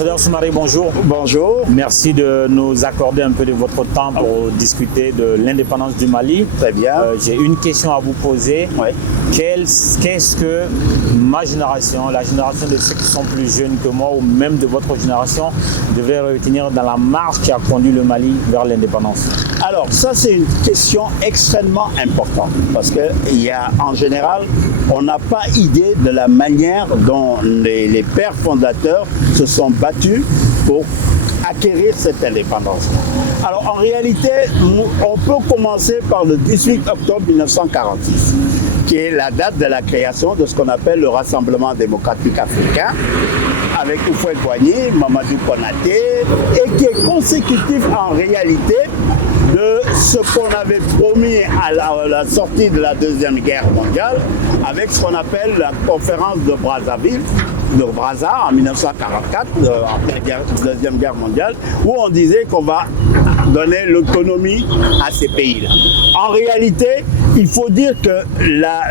Ambassadeur Soumaré, bonjour. Bonjour. Merci de nous accorder un peu de votre temps pour discuter de l'indépendance du Mali. Très bien. J'ai une question à vous poser. Oui. Qu'est-ce que ma génération, la génération de ceux qui sont plus jeunes que moi ou même de votre génération, devrait retenir dans la marche qui a conduit le Mali vers l'indépendance? Alors, ça, c'est une question extrêmement importante parce qu'il y a, en général, on n'a pas idée de la manière dont les pères fondateurs se sont battus pour acquérir cette indépendance. Alors, en réalité, on peut commencer par le 18 octobre 1946, qui est la date de la création de ce qu'on appelle le Rassemblement démocratique africain, avec Houphouët-Boigny, Mamadou Konaté, et qui est consécutif en réalité de ce qu'on avait promis à la sortie de la Deuxième Guerre mondiale, avec ce qu'on appelle la conférence de Brazzaville, de Brazza en 1944, après la Deuxième Guerre mondiale, où on disait qu'on va donner l'autonomie à ces pays-là. En réalité, il faut dire que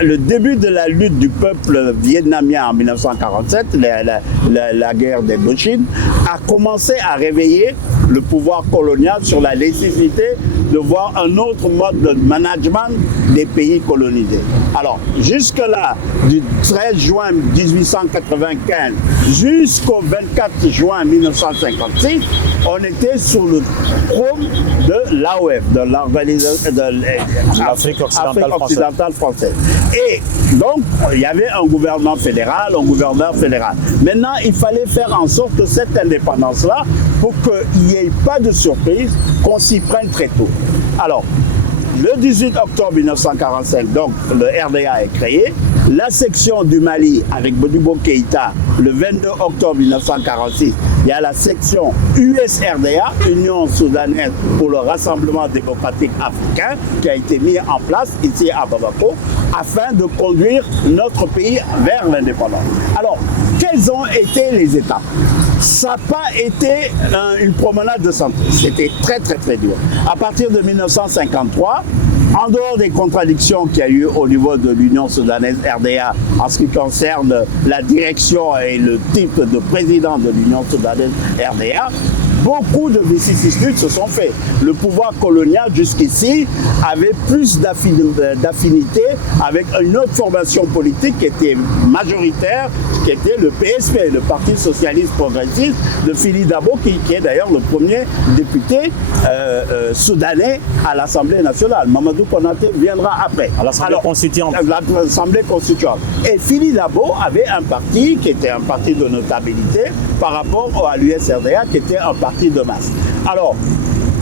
le début de la lutte du peuple vietnamien en 1947, la guerre d'Indochine, a commencé à réveiller le pouvoir colonial sur la nécessité de voir un autre mode de management des pays colonisés. Alors, jusque-là, du 13 juin 1895 jusqu'au 24 juin 1956, on était sous le trône de l'AOF, de l'Organisation de l'Afrique occidentale française. Et donc, il y avait un gouvernement fédéral, un gouverneur fédéral. Maintenant, il fallait faire en sorte que cette indépendance-là, pour qu'il n'y ait pas de surprise, qu'on s'y prenne très tôt. Alors, le 18 octobre 1945, donc le RDA est créé. La section du Mali avec Modibo Keïta, le 22 octobre 1946, il y a la section USRDA, Union soudanaise pour le Rassemblement démocratique africain, qui a été mise en place ici à Bamako, afin de conduire notre pays vers l'indépendance. Alors, quelles ont été les étapes? Ça n'a pas été une promenade de santé. C'était très, très, très dur. À partir de 1953, en dehors des contradictions qu'il y a eu au niveau de l'Union soudanaise RDA en ce qui concerne la direction et le type de président de l'Union soudanaise RDA, beaucoup de vicissitudes se sont faites. Le pouvoir colonial jusqu'ici avait plus d'affinité avec une autre formation politique qui était majoritaire, qui était le PSP, le Parti socialiste progressiste de Fili Dabo, qui est d'ailleurs le premier député soudanais à l'Assemblée nationale. Mamadou Konaté viendra après. À l'Assemblée constituante. L'Assemblée constituante. Et Fili Dabo avait un parti qui était un parti de notabilité par rapport à l'USRDA qui était un parti de masse. Alors,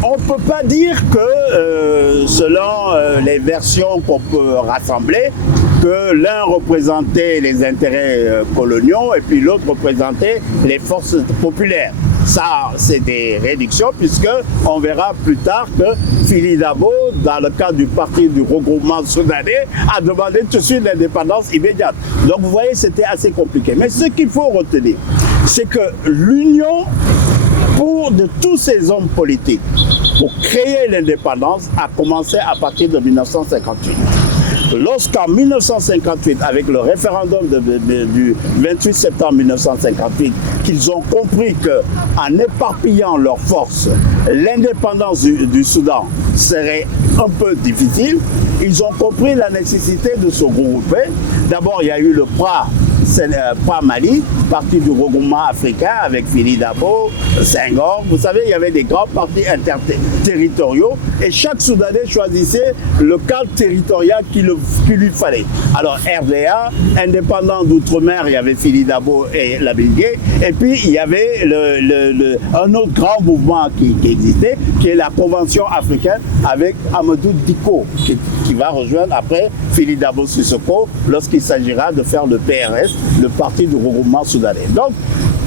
on ne peut pas dire que, selon les versions qu'on peut rassembler, que l'un représentait les intérêts coloniaux et puis l'autre représentait les forces populaires. Ça, c'est des réductions, puisqu'on verra plus tard que Fili Dabo, dans le cadre du parti du regroupement soudanais, a demandé tout de suite l'indépendance immédiate. Donc, vous voyez, c'était assez compliqué. Mais ce qu'il faut retenir, c'est que l'union de tous ces hommes politiques pour créer l'indépendance a commencé à partir de 1958. Lorsqu'en 1958, avec le référendum du 28 septembre 1958, qu'ils ont compris qu'en éparpillant leurs forces, l'indépendance du Soudan serait un peu difficile, ils ont compris la nécessité de se regrouper. D'abord, il y a eu le PRA Mali, parti du regroupement africain avec Fili Dabo, Senghor. Vous savez, il y avait des grands partis interterritoriaux et chaque Soudanais choisissait le cadre territorial qu'il lui fallait. Alors RDA, indépendant d'outre-mer, il y avait Fili Dabo et Lamine Gueye. Et puis il y avait un autre grand mouvement qui existait, qui est la Convention africaine avec Amadou Dicko, qui va rejoindre après Fili Dabo Sissoko lorsqu'il s'agira de faire le PRS, le parti du regroupement soudanais. Donc,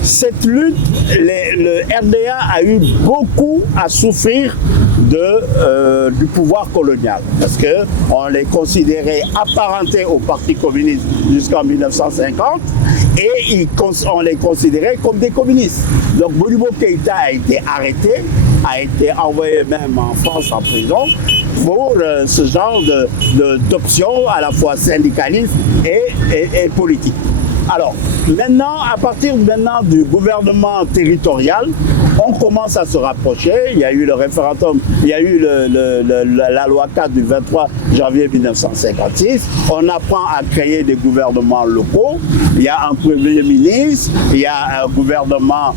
cette lutte, le RDA a eu beaucoup à souffrir du pouvoir colonial, parce qu'on les considérait apparentés au Parti communiste jusqu'en 1950, et on les considérait comme des communistes. Donc Modibo Keïta a été arrêté, a été envoyé même en France en prison pour ce genre d'options à la fois syndicalistes et politiques. Alors, maintenant, à partir maintenant du gouvernement territorial, on commence à se rapprocher. Il y a eu le référendum, il y a eu la loi 4 du 23 janvier 1956. On apprend à créer des gouvernements locaux. Il y a un premier ministre, il y a un gouvernement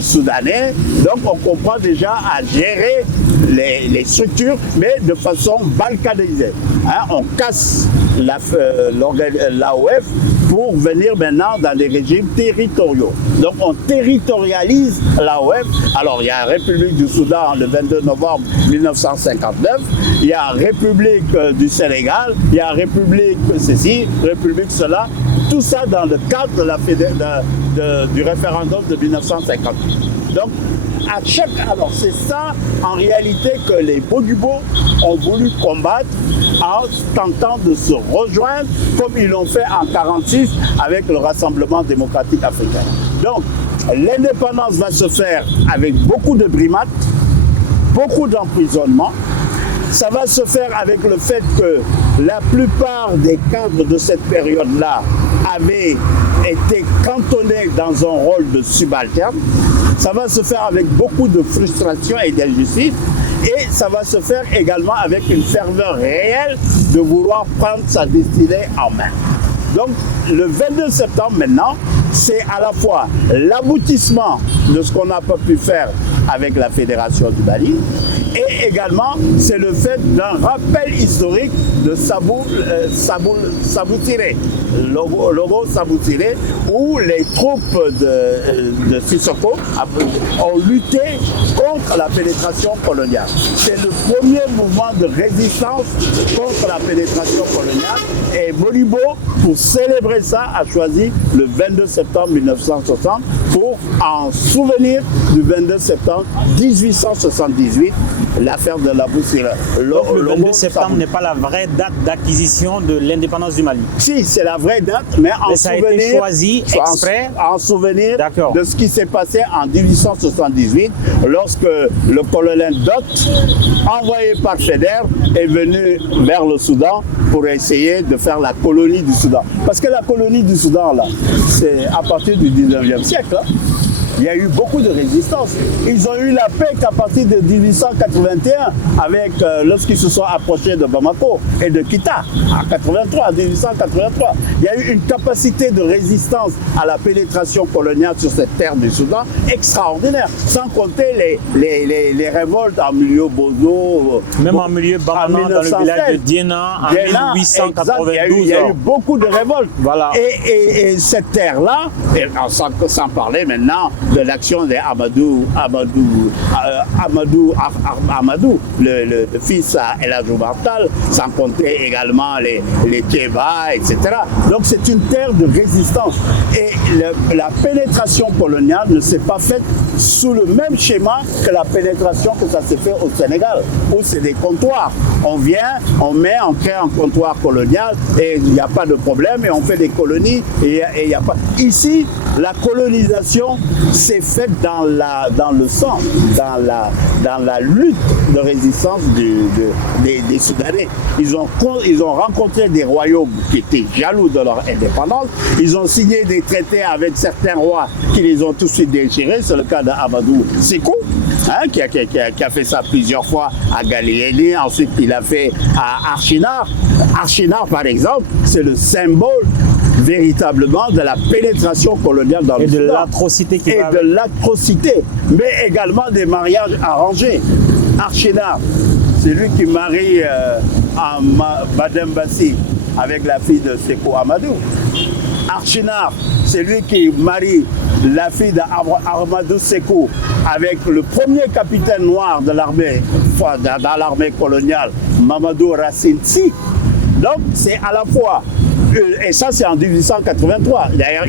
soudanais. Donc, on comprend déjà à gérer les structures, mais de façon balkanisée. Hein, on casse l'AOF pour venir maintenant dans des régimes territoriaux. Donc on territorialise l'AOF. Alors il y a la République du Soudan le 22 novembre 1959, il y a la République du Sénégal, il y a la République ceci, République cela, tout ça dans le cadre du référendum de 1958. Donc alors c'est ça en réalité que les Bodubo ont voulu combattre en tentant de se rejoindre comme ils l'ont fait en 1946 avec le Rassemblement démocratique africain. Donc l'indépendance va se faire avec beaucoup de brimades, beaucoup d'emprisonnement. Ça va se faire avec le fait que la plupart des cadres de cette période-là avaient été cantonnés dans un rôle de subalterne. Ça va se faire avec beaucoup de frustration et d'injustice. Et ça va se faire également avec une ferveur réelle de vouloir prendre sa destinée en main. Donc, le 22 septembre maintenant, c'est à la fois l'aboutissement de ce qu'on n'a pas pu faire avec la Fédération du Mali, et également c'est le fait d'un rappel historique de Sabou Tiré, Logo Sabou Tiré, où les troupes de Sissoko ont lutté contre la pénétration coloniale. C'est le premier mouvement de résistance contre la pénétration coloniale, et Modibo, pour célébrer ça, a choisi le 22 septembre 1960 pour en souvenir du 22 septembre 1878, l'affaire de la Boussira. Donc le 22 septembre n'est pas la vraie date d'acquisition de l'indépendance du Mali. Si, c'est la vraie date, mais ça a été choisi exprès en souvenir de ce qui s'est passé en 1878, lorsque le colonel Dott, envoyé par Fédère, est venu vers le Soudan pour essayer de faire la colonie du Soudan. Parce que la colonie du Soudan, là, c'est à partir du 19e siècle. Hein. Il y a eu beaucoup de résistance. Ils ont eu la paix qu'à partir de 1881, lorsqu'ils se sont approchés de Bamako et de Kita, en 1883. Il y a eu une capacité de résistance à la pénétration coloniale sur cette terre du Soudan extraordinaire, sans compter les révoltes en milieu Bozo. Même en milieu Bamana, dans le village de Diena, en 1892. Il y a eu beaucoup de révoltes. Voilà. Et cette terre-là, sans parler maintenant de l'action d'Amadou, le fils à El Hadj Bartal, sans compter également les Tcheba, etc. Donc c'est une terre de résistance. Et la pénétration coloniale ne s'est pas faite sous le même schéma que la pénétration que ça s'est fait au Sénégal, où c'est des comptoirs. On vient, on crée un comptoir colonial et il n'y a pas de problème et on fait des colonies et il n'y a pas. Ici, la colonisation s'est faite dans le sang, dans la lutte de résistance des Soudanais. Ils ont rencontré des royaumes qui étaient jaloux de leur indépendance. Ils ont signé des traités avec certains rois qui les ont tout de suite déchirés. C'est le cas d'Amadou Sékou, hein, qui a fait ça plusieurs fois à Galiléli. Ensuite, il a fait à Archinard. Archinard, par exemple, c'est le symbole véritablement de la pénétration coloniale dans le Soudan. Et de l'atrocité qui va avec. Et de l'atrocité, mais également des mariages arrangés. Archinard, c'est lui qui marie Madame Bassi avec la fille de Sékou Amadou. Archinard, c'est lui qui marie la fille d'Amadou Sékou avec le premier capitaine noir de l'armée, dans l'armée coloniale, Mamadou Racine Sy. Donc c'est à la fois, et ça c'est en 1883, d'ailleurs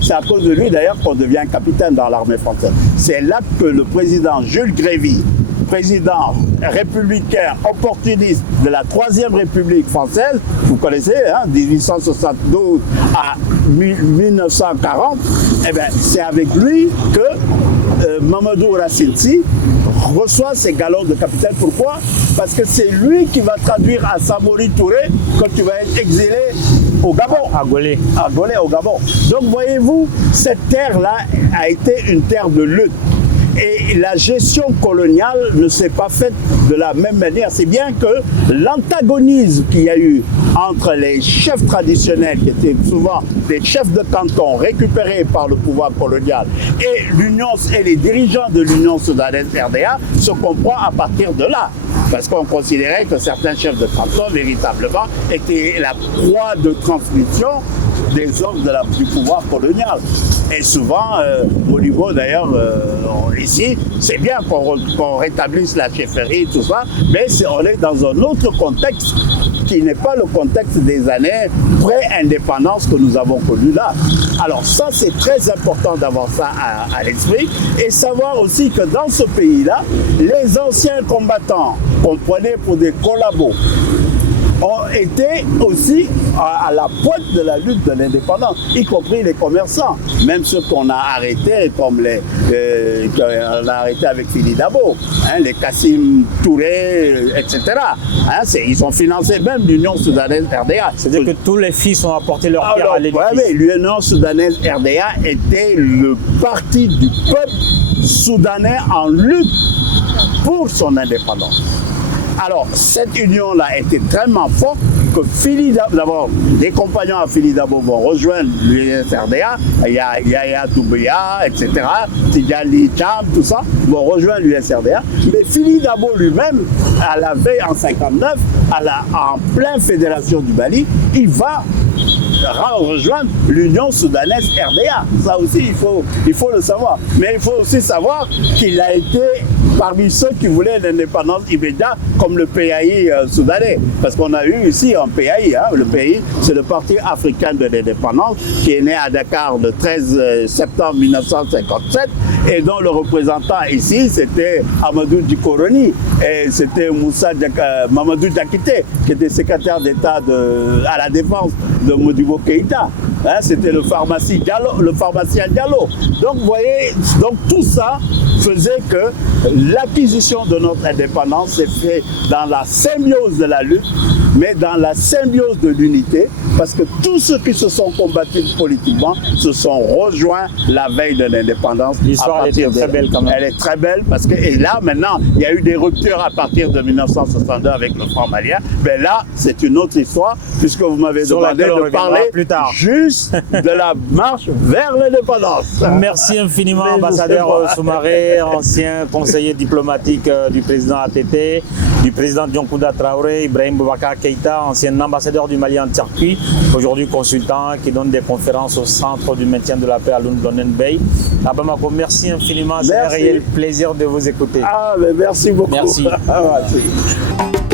c'est à cause de lui d'ailleurs qu'on devient capitaine dans l'armée française. C'est là que le président Jules Grévy, président républicain opportuniste de la Troisième République française, vous connaissez, hein, 1872 à 1940, eh bien, c'est avec lui que Mamadou Racine Sy reçoit ses galons de capitaine. Pourquoi? Parce que c'est lui qui va traduire à Samori Touré quand tu vas être exilé au Gabon. À Golé. À Golé, au Gabon. Donc, voyez-vous, cette terre-là a été une terre de lutte. Et la gestion coloniale ne s'est pas faite de la même manière. C'est bien que l'antagonisme qu'il y a eu entre les chefs traditionnels, qui étaient souvent des chefs de canton récupérés par le pouvoir colonial, et les dirigeants de l'Union soudanaise RDA se comprend à partir de là. Parce qu'on considérait que certains chefs de canton, véritablement, étaient la proie de transmission des ordres du pouvoir colonial. Et souvent, au niveau d'ailleurs, ici, c'est bien qu'on rétablisse la chefferie, tout ça, mais on est dans un autre contexte qui n'est pas le contexte des années pré-indépendance que nous avons connues là. Alors ça, c'est très important d'avoir ça à l'esprit et savoir aussi que dans ce pays-là, les anciens combattants qu'on prenait pour des collabos ont été aussi à la pointe de la lutte de l'indépendance, y compris les commerçants, même ceux qu'on a arrêtés, comme qu'on a arrêtés avec Fili Dabo, hein, les Kassim Touré, etc. Hein, ils ont financé même l'Union soudanaise RDA. C'est-à-dire que tous les fils ont apporté leur pierre à l'édifice. Oui, l'Union soudanaise RDA était le parti du peuple soudanais en lutte pour son indépendance. Alors, cette union-là était tellement forte que Fili Dabo, d'abord, les compagnons à Fili Dabo vont rejoindre l'USRDA, Yaya Toubia, etc., Tidjali Cham, tout ça, vont rejoindre l'USRDA. Mais Fili Dabo lui-même, à la veille en 59, en pleine fédération du Mali, il va rejoindre l'Union soudanaise RDA. Ça aussi, il faut le savoir. Mais il faut aussi savoir qu'il a été parmi ceux qui voulaient l'indépendance immédiate, comme le PAI soudanais. Parce qu'on a eu ici un PAI. Hein. Le PAI, c'est le Parti africain de l'indépendance, qui est né à Dakar le 13 septembre 1957, et dont le représentant ici, c'était Amadou Djikoroni, et c'était Mamadou Diakité, qui était secrétaire d'État à la défense de Modibo Keïta. Hein, c'était le pharmacien Diallo. Donc, vous voyez, tout ça faisait que l'acquisition de notre indépendance s'est faite dans la symbiose de la lutte, mais dans la symbiose de l'unité, parce que tous ceux qui se sont combattus politiquement se sont rejoints la veille de l'indépendance. L'histoire est très belle quand même. Elle est très belle parce que, et là maintenant, il y a eu des ruptures à partir de 1962 avec le franc malien, mais là, c'est une autre histoire, puisque vous m'avez demandé de parler plus tard. Juste de la marche vers l'indépendance. Merci infiniment, ambassadeur Soumaré, ancien conseiller diplomatique du président ATT, du président Dionkouda Traoré, Ibrahim Boubacar Keïta, ancien ambassadeur du Mali en Turquie, aujourd'hui consultant qui donne des conférences au Centre du maintien de la paix à London Bay. À Bamako, merci infiniment, c'est un réel plaisir de vous écouter. Ah, mais merci beaucoup. Merci. Merci.